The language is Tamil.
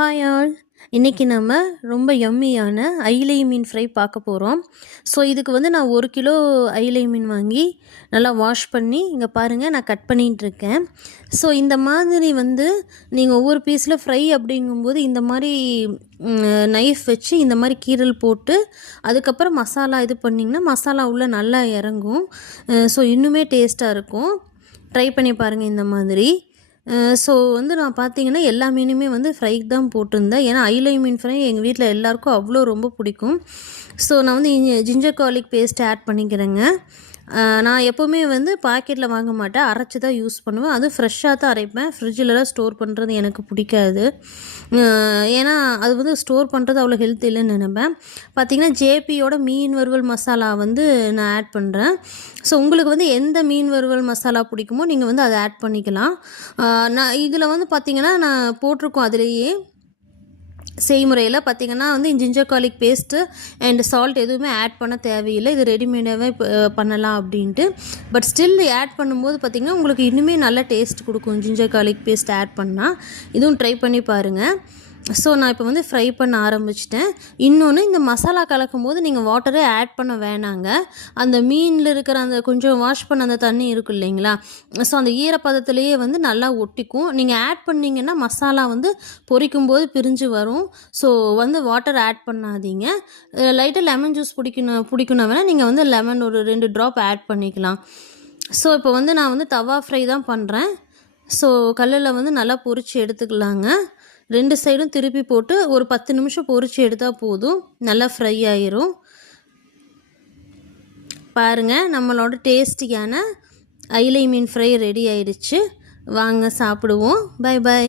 Hi all. இன்றைக்கி நம்ம ரொம்ப யம்மியான ஐலை மீன் ஃப்ரை பார்க்க போகிறோம். ஸோ இதுக்கு வந்து நான் 1 கிலோ ஐலை மீன் வாங்கி நல்லா வாஷ் பண்ணி இங்கே பாருங்கள் நான் கட் பண்ணிகிட்ருக்கேன். ஸோ இந்த மாதிரி வந்து நீங்கள் ஒவ்வொரு பீஸில் ஃப்ரை அப்படிங்கும்போது இந்த மாதிரி நைஃப் வச்சு இந்த மாதிரி கீரல் போட்டு அதுக்கப்புறம் மசாலா இது பண்ணிங்கன்னா மசாலா உள்ளே நல்லா இறங்கும். ஸோ இன்னுமே டேஸ்ட்டாக இருக்கும். ட்ரை பண்ணி பாருங்கள் இந்த மாதிரி. ஸோ வந்து நான் பார்த்தீங்கன்னா எல்லா மீனுமே வந்து ஃப்ரைக்கு தான் போட்டிருந்தேன். ஏன்னா ஐலை மீன் ஃப்ரை எங்கள் வீட்டில் எல்லாேருக்கும் அவ்வளோ ரொம்ப பிடிக்கும். ஸோ நான் வந்து ஜிஞ்சர் கார்லிக் பேஸ்ட் ஆட் பண்ணிக்கிறேங்க. நான் எப்போவுமே வந்து பாக்கெட்டில் வாங்க மாட்டேன், அரைச்சி தான் யூஸ் பண்ணுவேன். அதுவும் ஃப்ரெஷ்ஷாக தான் அரைப்பேன். ஃப்ரிட்ஜிலலாம் ஸ்டோர் பண்ணுறது எனக்கு பிடிக்காது. ஏன்னா அது வந்து ஸ்டோர் பண்ணுறது அவ்வளோ ஹெல்த் இல்லைன்னு நினைப்பேன். பார்த்திங்கன்னா ஜேபியோட மீன் வறுவல் மசாலா வந்து நான் ஆட் பண்ணுறேன். ஸோ உங்களுக்கு வந்து எந்த மீன் வறுவல் மசாலா பிடிக்குமோ நீங்கள் வந்து அதை ஆட் பண்ணிக்கலாம். நான் இதில் வந்து பார்த்திங்கன்னா நான் போட்டிருக்கோம் அதிலேயே செய்முறையில் பார்த்திங்கன்னா வந்து ginger garlic paste and salt எதுவுமே ஆட் பண்ண தேவையில்லை. இது ரெடிமேடாகவே பண்ணலாம் அப்படின்ட்டு. பட் ஸ்டில் ஆட் பண்ணும்போது பார்த்திங்கன்னா உங்களுக்கு இன்னுமே நல்ல டேஸ்ட் கொடுக்கும் ஜிஞ்சர் கார்லிக் பேஸ்ட் ஆட் பண்ணால். இதுவும் ட்ரை பண்ணி பாருங்கள். ஸோ நான் இப்போ வந்து ஃப்ரை பண்ண ஆரம்பிச்சிட்டேன். இன்னொன்று, இந்த மசாலா கலக்கும் போது நீங்கள் வாட்டரே ஆட் பண்ண வேணாங்க. அந்த மீனில் இருக்கிற அந்த கொஞ்சம் வாஷ் பண்ண அந்த தண்ணி இருக்கும் இல்லைங்களா, ஸோ அந்த ஈரப்பதத்துலேயே வந்து நல்லா ஒட்டிக்கும். நீங்கள் ஆட் பண்ணிங்கன்னா மசாலா வந்து பொரிக்கும் போது பிரிஞ்சு வரும். ஸோ வந்து வாட்டர் ஆட் பண்ணாதீங்க. லைட்டாக லெமன் ஜூஸ் பிடிக்கணும் வேணால் நீங்கள் வந்து லெமன் ஒரு 2 ட்ராப் ஆட் பண்ணிக்கலாம். ஸோ இப்போ வந்து நான் வந்து தவா ஃப்ரை தான் பண்ணுறேன். ஸோ கல்லில் வந்து நல்லா பொரித்து எடுத்துக்கலாங்க. 2 சைடும் திருப்பி போட்டு ஒரு 10 நிமிஷம் பொரித்து எடுத்தால் போதும், நல்லா ஃப்ரை ஆயிரும். பாருங்கள், நம்மளோட டேஸ்டியான ஐலை மீன் ஃப்ரை ரெடி ஆயிடுச்சு. வாங்க சாப்பிடுவோம். Bye bye.